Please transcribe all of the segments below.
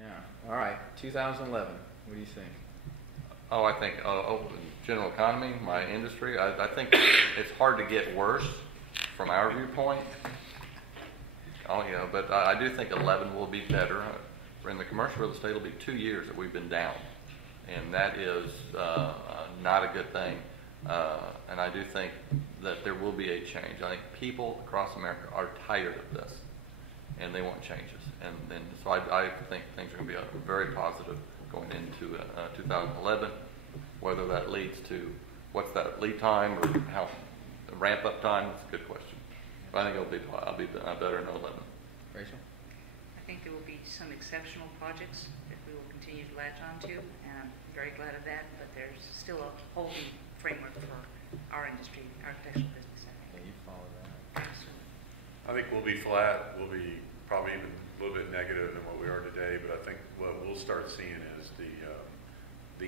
Yeah. All right. 2011. What do you think? Oh, I think general economy, my industry. I think it's hard to get worse from our viewpoint. But I do think 11 will be better. In the commercial real estate, it'll be 2 years that we've been down, and that is not a good thing. And I do think that there will be a change. I think people across America are tired of this, and they want changes. And so I think things are going to be very positive going into 2011. Whether that leads to what's that lead time or how the ramp up time, that's a good question. But I think I'll be better in 11. Rachel? I think there will be some exceptional projects that we will continue to latch onto, and I'm very glad of that. But there's still a holding framework for our industry, architectural business. I think. Yeah, you follow that. I think we'll be flat. We'll be probably even a little bit negative than what we are today. But I think what we'll start seeing is the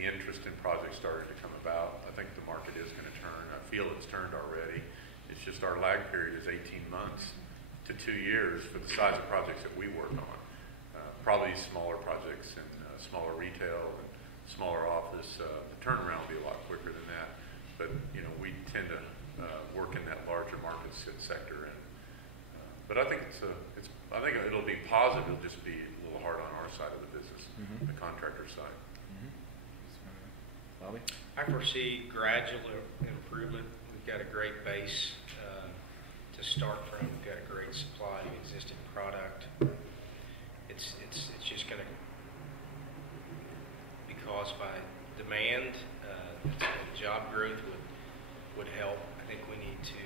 interest in projects starting to come about. I think the market is going to turn. I feel it's turned already. It's just our lag period is 18 months to 2 years for the size of projects that we work on. Probably smaller projects and smaller retail and smaller office. The turnaround will be a lot quicker than that. But we tend to work in that larger market sector. And but I think I think it'll be positive. It'll just be a little hard on our side of the business, the contractor side. Bobby? I foresee gradual improvement. We've got a great base to start from. We've got a great supply of existing product. It's just going to be caused by demand. Job growth would help. I think we need to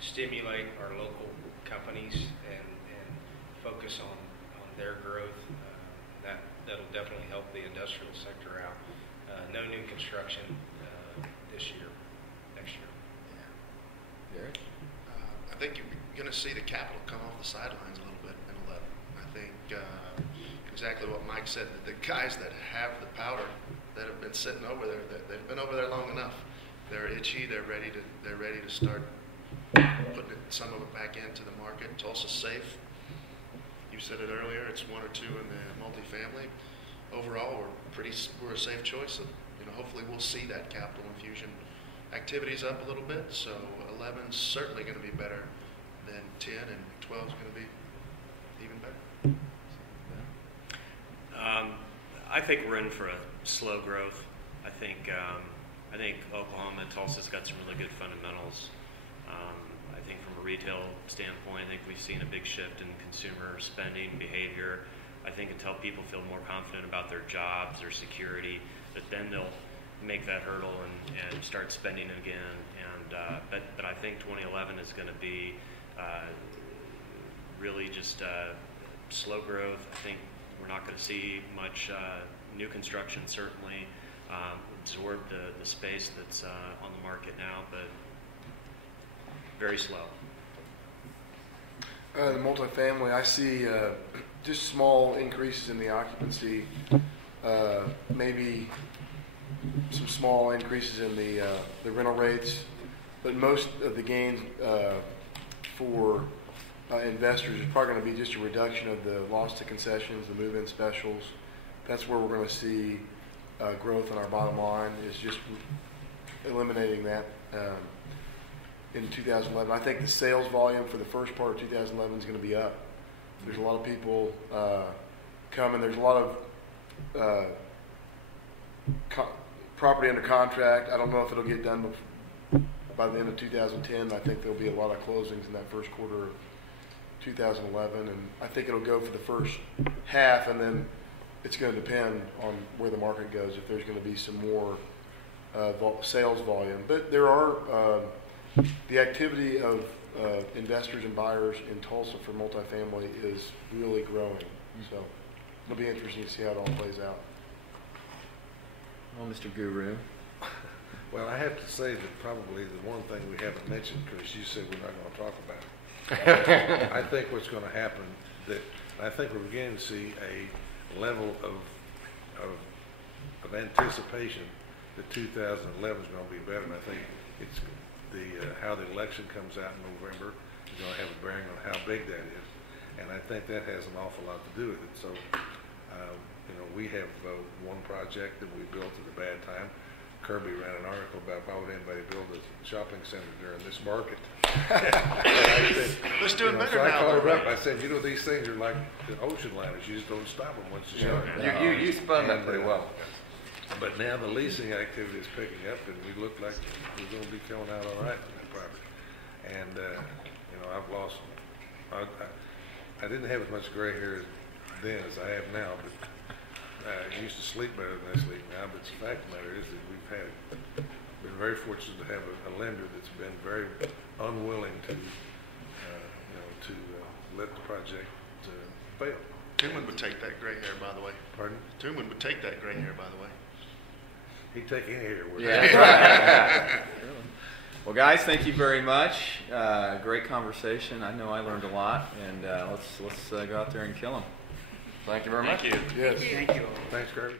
stimulate our local companies and focus on their growth. That'll definitely help the industrial sector out. No new construction this year, next year. Yeah. Derek? I think you're going to see the capital come off the sidelines a little bit in 11. I think exactly what Mike said, the guys that have the powder that have been sitting over there, they've been over there long enough. They're itchy. They're ready to start putting some of it back into the market. Tulsa's safe. You said it earlier. It's 1 or 2 in the multifamily. Overall, we're a safe choice. Hopefully we'll see that capital infusion activities up a little bit. So 11's certainly going to be better than 10, and 12's going to be even better. I think we're in for a slow growth. I think Oklahoma and Tulsa's got some really good fundamentals. I think from a retail standpoint, I think we've seen a big shift in consumer spending behavior. I think until people feel more confident about their jobs, their security, that then they'll make that hurdle and start spending again. But I think 2011 is going to be really just slow growth. I think we're not going to see much new construction, certainly. Absorb the space that's on the market now, but very slow. The multifamily, I see just small increases in the occupancy, maybe some small increases in the rental rates, but most of the gains for investors is probably going to be just a reduction of the loss to concessions, the move-in specials. That's where we're going to see growth in our bottom line, is just eliminating that in 2011. I think the sales volume for the first part of 2011 is going to be up. There's a lot of people coming. There's a lot of property under contract. I don't know if it'll get done by the end of 2010. I think there'll be a lot of closings in that first quarter of 2011, and I think it'll go for the first half, and then it's going to depend on where the market goes, if there's going to be some more sales volume. But there are the activity of investors and buyers in Tulsa for multifamily is really growing. So it'll be interesting to see how it all plays out. Well, Mr. Guru. Well, I have to say that probably the one thing we haven't mentioned, Chris, you said we're not going to talk about. I think what's going to happen, that I think we're beginning to see a level of anticipation that 2011 is going to be better. And I think it's how the election comes out in November is going to have a bearing on how big that is. And I think that has an awful lot to do with it. So We have one project that we built at a bad time. Kirby ran an article about why would anybody build a shopping center during this market. Let's do it better so I now. called her up. I said, these things are like the ocean liners. You just don't stop them once you shut them. You spun that pretty well. But now the leasing activity is picking up, and we look like we're going to be coming out all right on that property. And I've lost. I didn't have as much gray hair then as I have now, but I used to sleep better than I sleep now. But the fact of the matter is that we've been very fortunate to have a lender that's been very unwilling to let the project fail. Tooman would take that gray hair, by the way. Pardon? Tooman would take that gray hair, by the way. He'd take any hair. Yeah. Well, guys, thank you very much. Great conversation. I know I learned a lot, and let's go out there and kill them. Thank you very much. Yes. Thank you. Thanks, Kirby.